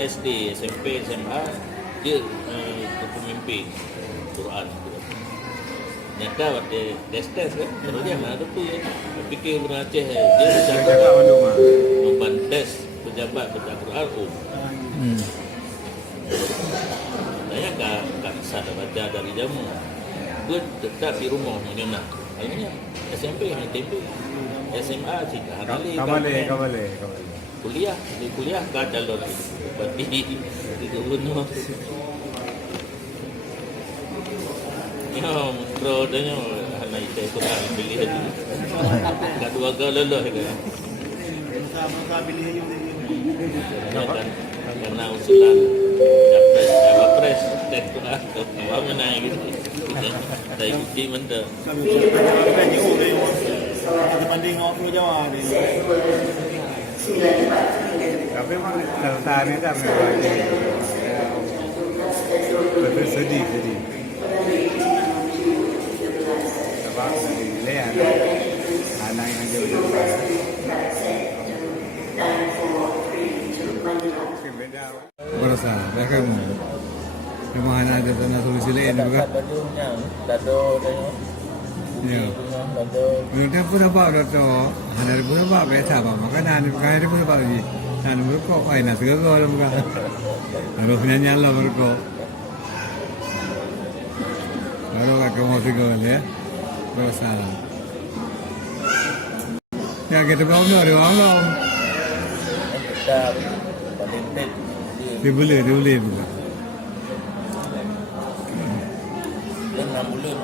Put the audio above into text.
SD, SMP, SMA dia pemimpin Quran. Nyata waktu distance kan, terus dia mana tu ya. Fikir benar Aceh dia bercakap membantes pejabat baca Quran. Saya tak sadar baca dari jamu. Gue tetap di rumah mengenal. Akhirnya SMP hanya tempe. SMA cik Kembali. kuliah ke calon bupati di gubernur. Ya, pro danya anak itu kurang pilih lagi. Kedua kali lolos ke. Masa pilih Ya kan karena usulan Capres tek Quran awak menang gitu. Saya bukti mentah. dibanding orang Pulau Jawa ni. Tapi memang tertarik tak memang. Betul sedih. Sebab lihat anak yang jauh. Berasa, dah kamu. Memang anak ada tanah solusi lain juga. Ya. Kita pun apa tu? Hari pun apa biasa apa? Makanan hari pun apa lagi? Dan mereka ay nak segala orang mereka. Kalau penyanyi Allah mereka. Kalau kamu segala ya, berasa. Ya kita bawa ni Allah. Dia boleh bukan? 6 bulan